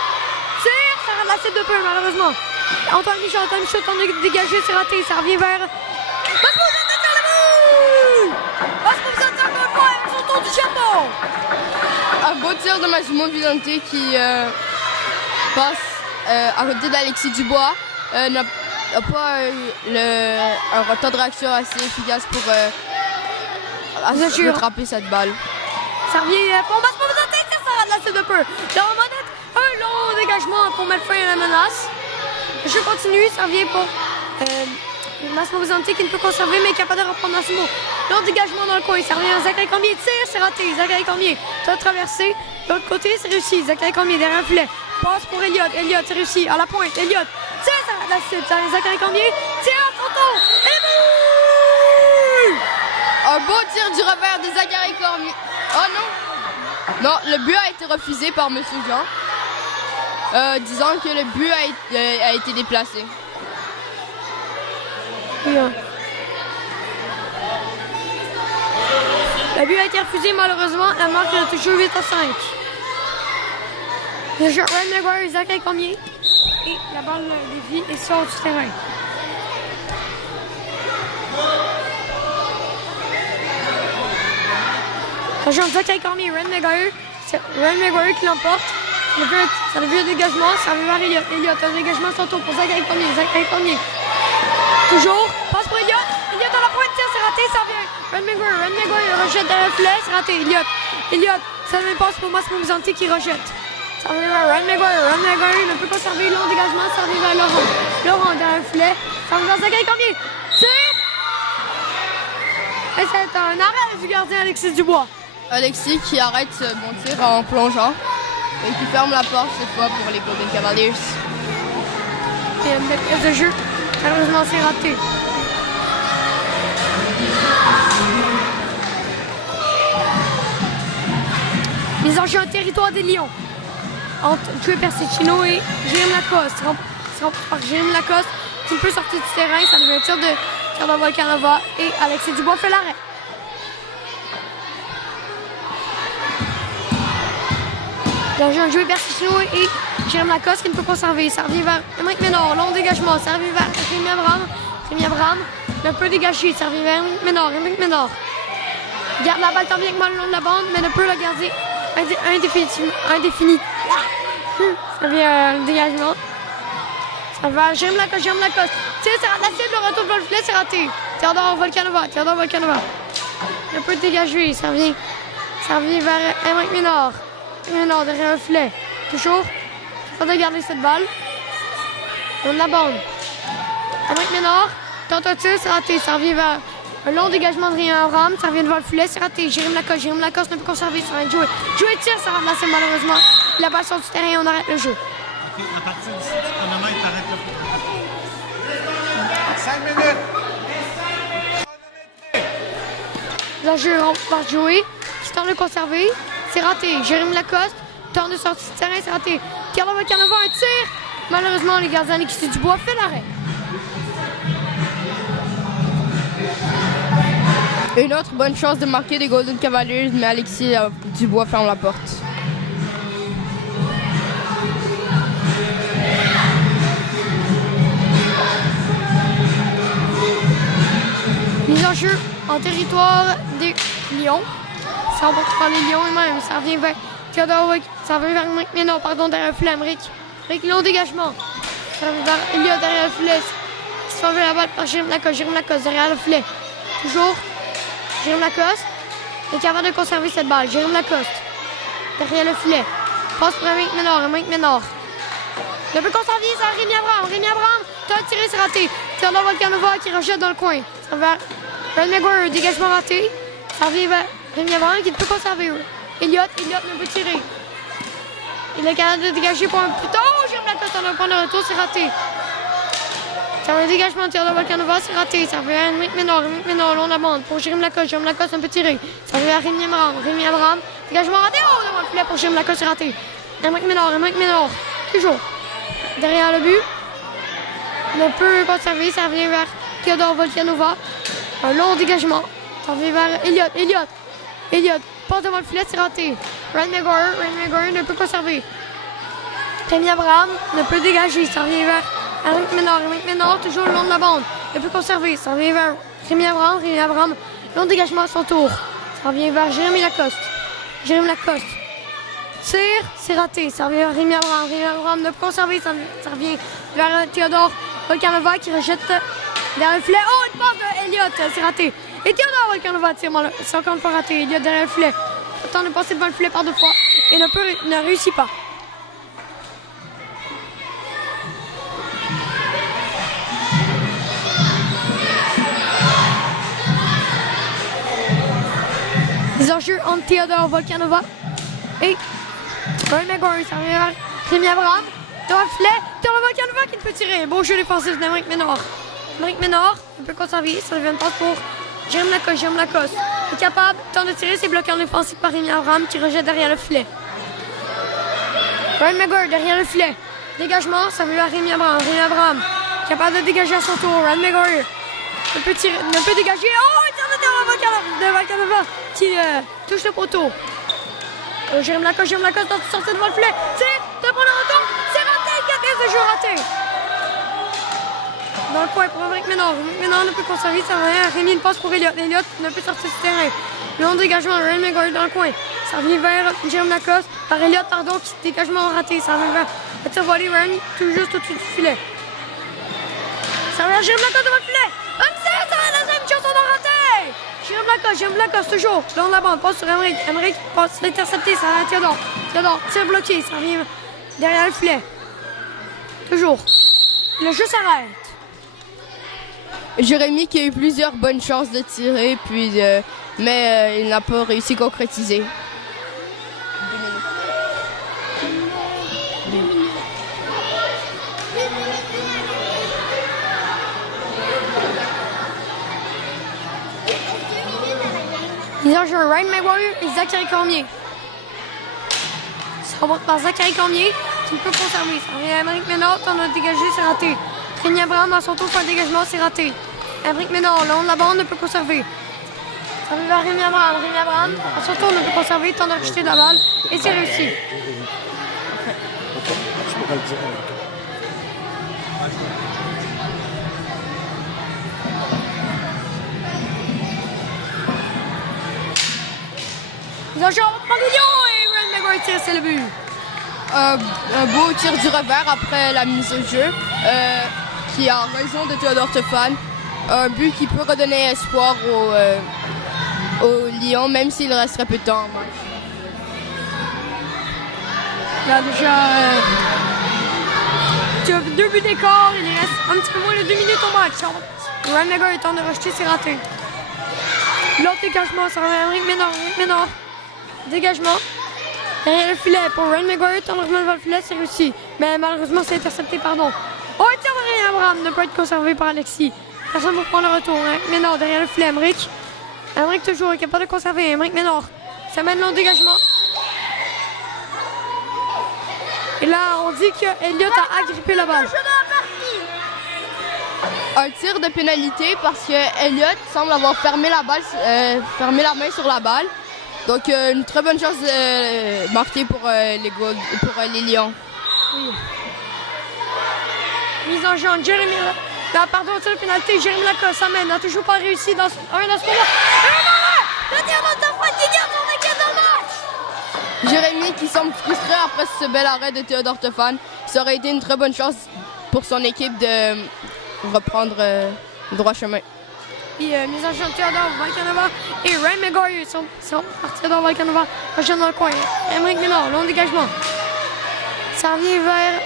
tire, ça rate la cible de peu malheureusement. Antoine Michaud tente de dégager, c'est raté, ça revient vers... Maspo encore une fois, avec son tour du chapeau. Un beau tir de Massimo Visante qui passe à côté d'Alexis Dubois. N'a pas un temps de réaction assez efficace pour rattraper cette balle. Ça revient pour Maspo Visante, ça rate la cible de peu. Laurent Monette, un long dégagement pour mettre fin à la menace. Le jeu continue, ça revient pour Massimo Visante qui ne peut conserver mais capable de reprendre Massimo. Long dégagement dans le coin, ça revient à Zachary Cormier, tire, c'est raté. Zachary Cormier doit traverser. De l'autre côté, c'est réussi. Zachary Cormier derrière le filet. Passe pour Elliott. Elliott, c'est réussi. À la pointe, Elliott. Tire, ça rate la cible. Ça revient Zachary Cormier. Tire à son tour. Et but! Un beau tir du revers de Zachary Cormier. Oh non! Non, le but a été refusé par M. Jean. Disant que le but a été déplacé. Oui, hein. Le but a été refusé malheureusement. La marque est toujours 8-5. Le jeu Ryan Maguire et Zachary Cormier. Et la balle dévie et sort du terrain. Le jeu Zachary Cormier et Ryan Maguire. C'est Ryan Maguire qui l'emporte. Ça devient un dégagement, ça arrive vers Elliott. Elliott, un dégagement sans tour pour Zachary Cormier. Zachary Cormier. Toujours, passe pour Elliott. Elliott à la pointe, tire, c'est raté, ça revient. Ryan Maguire rejette derrière le filet, c'est raté. Elliott, ça ne passe pour Massimo Visante qui rejette. Ça revient vers Ryan Maguire. Ryan Maguire ne peut pas servir long dégagement, ça revient vers Laurent. Laurent derrière le filet, ça revient vers Zachary Cormier. Tire! Et c'est un arrêt du gardien Alexis Dubois. Alexis qui arrête bon tir en plongeant et qui ferme la porte cette fois pour les Golden Cavaliers. Et une belle pièce de jeu. Malheureusement, c'est raté. Mise en jeu en territoire des Lions. Entre Joey Persicino et Jérémy Lacoste. C'est rempli par Jérémy Lacoste qui peut sortir du terrain. Ça devient un tir de Volcanova. Et Alexis Dubois fait l'arrêt. J'ai Joey Persicino et Jérémy Lacoste qui ne peut pas servir. Ça revient vers Émeric Ménard. Long dégagement. Ça revient vers Rémi Abraham. Rémi Abraham ne peut dégager. Ça revient vers Émeric Ménard. Émeric Ménard garde la balle tant bien que mal le long de la bande, mais ne peut la garder indéfini. Ça vient le dégagement. Ça va Jérémy Lacoste. Tiens, ça rate la cible, le retour dans le filet, c'est raté. Théodore Volcanova. Ne peut dégager. Ça revient vers Émeric Ménard. Ménard derrière le filet. Toujours. Il faudrait garder cette balle. On de la bande. Émeric Ménard. Tente un tir, c'est raté. Ça revient vers un long dégagement de Rémi Abraham. Ça revient devant le filet, c'est raté. Jérémy Lacoste ne peut conserver. Ça va jouer. Jouer tire, ça rate la cible malheureusement. La balle sort du terrain et on arrête le jeu. OK, à partir du chronomètre, t'arrêtes là. 5 minutes. Le jeu par Joey. Qui tente de conserver. C'est raté. Jérémy Lacoste tente de sortir du terrain, c'est raté. Théodore Volcanova, un tir. Malheureusement, les gardiens Alexis Dubois fait l'arrêt. Une autre bonne chance de marquer des Golden Cavaliers, mais Alexis Dubois ferme la porte. Mise en jeu en territoire des Lions. Ça remporte par les Lions eux-mêmes. Ça revient vers Émeric Ménard, derrière le filet. Émeric long dégagement. Ça revient vers Elliott derrière le filet. Il se fait enlever la balle par Jérémy Lacoste derrière le filet. Toujours Jérémy Lacoste est capable de conserver cette balle. Jérémy Lacoste derrière le filet. Passe pour Émeric Ménard. Le peut conserver, ça Rémi Abraham. T'as tiré, c'est raté. Théodore Volcanova qui rejette dans le coin. Ça va vers Ryan McGuire, dégagement raté. Ça revient vers Rémi Abraham qui ne peut conserver. Elliott ne peut tirer. Il est capable de dégager pour un plus tôt. Jérémy Lacoste en un point de retour, c'est raté. Ça va un dégagement de Théodore Volcanova, c'est raté. Ça revient à Émeric Ménard long de la bande pour Jérémy Lacoste un peu tiré. Ça revient à Rémi Abraham. Dégagement raté. Oh, devant le filet pour Jérémy Lacoste, c'est raté. Émeric Ménard. Toujours. Derrière le but. Ne peut conserver. Ça revient vers Théodore Volcanova. Un long dégagement. Ça revient vers Elliott. Passe devant le filet, c'est raté. Ryan McGuire ne peut conserver. Rémi Abraham ne peut dégager. Ça revient vers Émeric Ménard, toujours le long de la bande. Ne peut conserver. Ça revient vers Rémi Abraham. Long dégagement à son tour. Ça revient vers Jérémy Lacoste. Tire, c'est raté. Ça revient vers Rémi Abraham ne peut conserver. Ça revient vers Théodore Volcanova qui rejette derrière le filet. Oh, une passe de Elliott, c'est raté. Et Théodore Volcanova tire, c'est encore une fois raté. Elliott derrière le filet. Tente de passer devant le filet par deux fois et ne réussit pas. Les enjeux entre Théodore Volcanova et Ryan McGuire. Ça revient vers Rémi Abraham. Devant le filet, Théodore Volcanova qui ne peut tirer. Beau jeu défensif d'Émeric Ménard. Émeric Ménard ne peut conserver. Ça devient une passe pour Jérémy Lacoste. Est capable, tente de tirer, c'est bloqué en défensif par Rémi Abraham qui rejette derrière le filet. Ryan McGuire derrière le filet. Dégagement, ça veut vers Rémi Abraham. Capable de dégager à son tour. Ryan McGuire ne peut dégager. Oh, il tire de Volcanova qui touche le poteau. Jérémy Lacoste tente de sortir devant le filet. Tire, de prendre le retour. C'est raté, 4 de jeu raté. Dans le coin pour Émeric Ménard. Ménard ne peut conserver, ça revient à Rémi, une passe pour Elliott. Elliott ne peut sortir du terrain. Le long dégagement, Ryan McGuire dans le coin. Ça revient vers Jérémy Lacoste, par Elliott, qui dégagement raté. Ça revient vers le tir volé, Ryan, tout juste au-dessus du filet. Ça revient à Jérémy Lacoste devant le filet. Ça va la deuxième chance, on a raté. Jérémy Lacoste, toujours. Long de la bande, passe sur Émeric. Émeric passe l'intercepté, ça revient à Théodore. Tir bloqué, ça revient derrière le filet. Toujours. Le jeu s'arrête. Jérémy qui a eu plusieurs bonnes chances de tirer, puis mais il n'a pas réussi à concrétiser. Mise en jeu, Ryan McGuire et Zachary Cormier. Ça remonte par Zachary Cormier, qui peut conserver. Ça revient à Émeric Ménard, on a dégagé, c'est raté. Rémi Abraham, à son tour, fait un dégagement, c'est raté. Émeric Ménard, le long de la bande, ne peut conserver. Ça revient vers Rémi Abraham. Rémi Abraham, à son tour, ne peut conserver, tente de rejeter la balle, et c'est réussi. Ils ont joué en million et Ryan McGuire tire, c'est le but. Un beau tir du revers après la mise au jeu, qui a raison de Théodore Stéphane. Un but qui peut redonner espoir au Lyon, même s'il resterait peu de temps en match. Là déjà, tu as 2 buts d'écart, il reste un petit peu moins de 2 minutes au match. Ryan McGuire tente de rejeter, c'est raté. L'autre dégagement, ça revient à Émeric Ménard. Dégagement. Derrière le filet pour Ryan McGuire, tente de remettre vers le filet, c'est réussi. Mais malheureusement, c'est intercepté, pardon. Oh, et tir de Rémi Abraham ne peut être conservé par Alexis. Personne pour prendre le retour. Ménard derrière le filet, Émeric. Émeric toujours est capable de conserver. Émeric Ménard. Ça mène long dégagement. Et là, on dit que Elliott a agrippé la balle. Un tir de pénalité parce que Elliott semble avoir fermé la main sur la balle. Donc une très bonne chance de marquer pour les Lions. Oui. Mise en jeu, Jérémy. Pardon, tir de pénalité, Jérémy Lacoste, ça mène, n'a toujours pas réussi dans ce moment-là. Jérémy qui semble frustré après ce bel arrêt de Théodore Stéphane. Ça aurait été une très bonne chance pour son équipe de reprendre le droit chemin. Puis mise en jeu, Théodore Valcanova et Ryan McGuire sont partis. Théodore Valcanova rejoint dans le coin. Émeric Ménard, long dégagement. Ça revient vers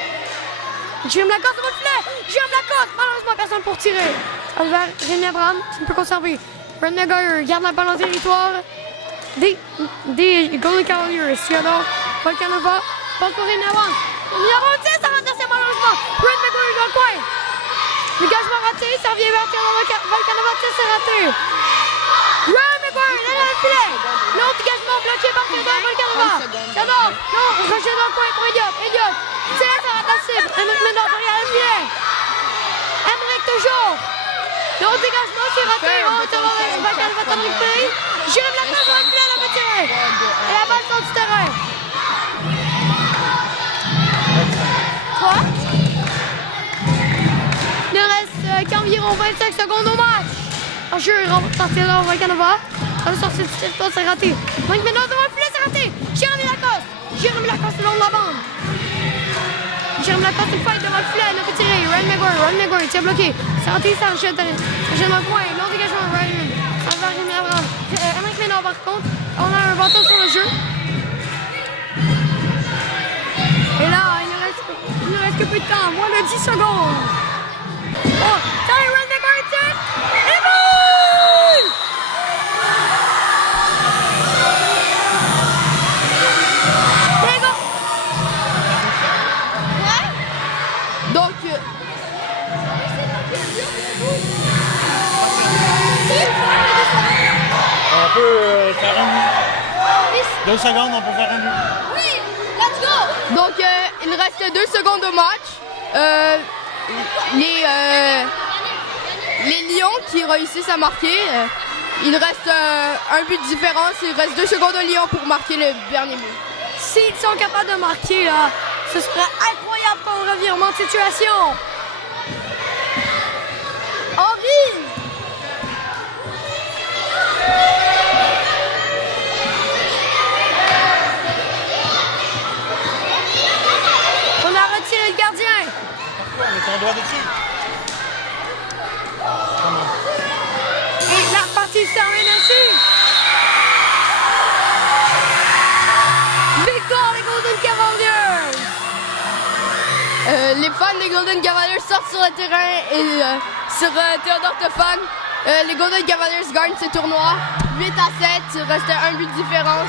Jérémy Lacoste dans le filet. Jérémy Lacoste, malheureusement personne pour tirer. Ça revient vers Rémi Abraham qui ne peut conserver. Ryan McGuire garde la balle en territoire des Golden Cavaliers. Théodore Valcanova, pas pour Rémi Abraham. Rémi Abraham, ça va tasser malheureusement. Ryan McGuire dans le coin. Dégagement raté, ça revient vers Valcanova, c'est raté. Ryan McGuire, derrière le filet. Long dégagement bloqué par Théodore Valcanova. Théodore, non, rejet dans le coin pour Elliott. C'est là, ça va tasser. Émeric Ménard derrière le filet. Émeric toujours. Long dégagement, c'est raté. Théodore Valcanova tente de récupérer. Jérémy Lacoste dans le filet, la peut tirer. Et la balle sort du terrain. 3. Il reste qu'environ 25 secondes au match. En jeu, il remporte par Théodore Valcanova. Ça veut sortir du territoire, c'est raté. Émeric Ménard devant le filet, c'est raté. Jérémy Lacoste le long de la bande. Jérémy Lacoste une fight devant le filet, il a fait tirer. Ryan McGuire, il tient bloqué. C'est raté, ça rejette dans le coin. Long dégagement, Ryan. Ça va vers Rémi Abraham. Émeric Ménard par contre, on a un bâton sur le jeu. Et là, il ne reste que peu de temps, moins de 10 secondes. Oh, ça y est, Ryan McGuire tire. Et boum! Les gars! Ouais. Donc, On peut faire un but. 2 secondes, on peut faire un but. Oui, let's go. Donc, il reste 2 secondes au match. Les Lions qui réussissent à marquer, il reste un but de différence. Il reste 2 secondes aux Lions pour marquer le dernier but. S'ils sont capables de marquer, là, ce serait incroyable pour un revirement de situation. Henri! On a retiré le gardien. Pourquoi? On met ton doigt dessus. Et la partie se termine ainsi. Victoire des Golden Cavaliers. Les fans des Golden Cavaliers sortent sur le terrain et sur Théodore Stéphane Les Golden Cavaliers gagnent ce tournoi 8-7, il restait un but de différence.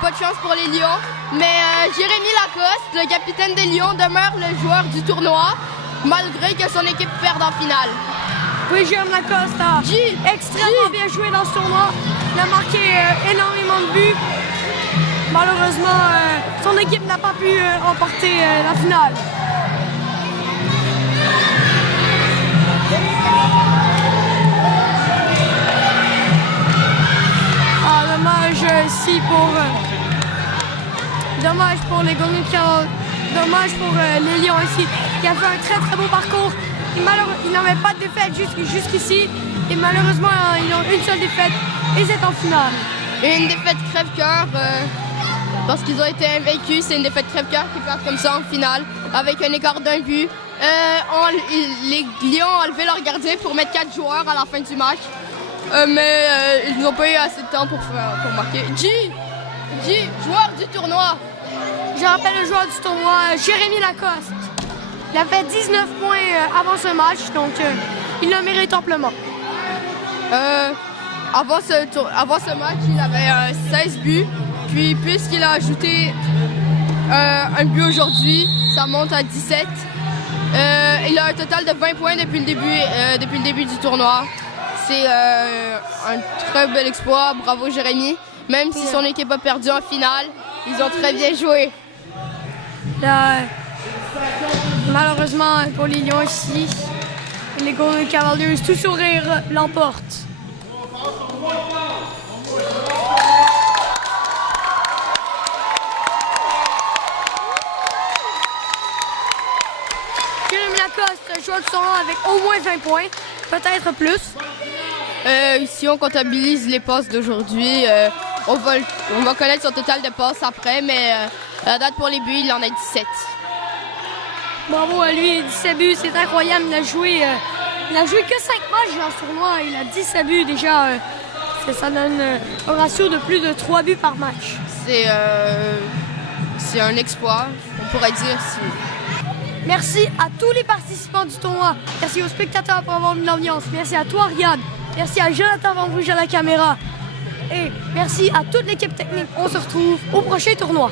Pas de chance pour les Lions, mais Jérémy Lacoste, le capitaine des Lions, demeure le joueur du tournoi, malgré que son équipe perde en finale. Oui, Jérémy Lacoste a extrêmement bien joué dans ce tournoi. Il a marqué énormément de buts. Malheureusement, son équipe n'a pas pu remporter la finale. Dommage pour les Golden Cavaliers, dommage pour les Lions ici, qui a fait un très très beau parcours. Ils n'avaient pas de défaite jusqu'ici et malheureusement ils ont une seule défaite et c'est en finale. Et une défaite crève-cœur parce qu'ils ont été invaincus, c'est une défaite crève-cœur qui perdent comme ça en finale avec un écart d'un but. Les Lions ont enlevé leur gardien pour mettre 4 joueurs à la fin du match. Mais ils n'ont pas eu assez de temps pour marquer. G, joueur du tournoi. Je rappelle le joueur du tournoi, Jérémy Lacoste. Il a fait 19 points avant ce match, donc il le mérite amplement. Avant ce match, il avait 16 buts. Puis puisqu'il a ajouté un but aujourd'hui, ça monte à 17. Il a un total de 20 points depuis le début du tournoi. C'est un très bel exploit, bravo Jérémy. Même si son équipe a perdu en finale, ils ont très bien joué. Malheureusement pour les Lions ici, les Golden Cavaliers, tout sourire, l'emportent. Jérémy Lacoste joue le tournoi avec au moins 20 points, peut-être plus. Ici, on comptabilise les passes d'aujourd'hui. On va connaître son total de passes après, mais la date pour les buts, il en a 17. Bravo à lui, 17 buts, c'est incroyable. Il a joué que 5 matchs dans ce tournoi. Il a 17 buts déjà. Ça donne un ratio de plus de 3 buts par match. C'est un exploit, on pourrait dire. Merci à tous les participants du tournoi. Merci aux spectateurs pour avoir mis l'ambiance. Merci à toi, Riyad. Merci à Jonathan Van Rouge à la caméra. Et merci à toute l'équipe technique. On se retrouve au prochain tournoi.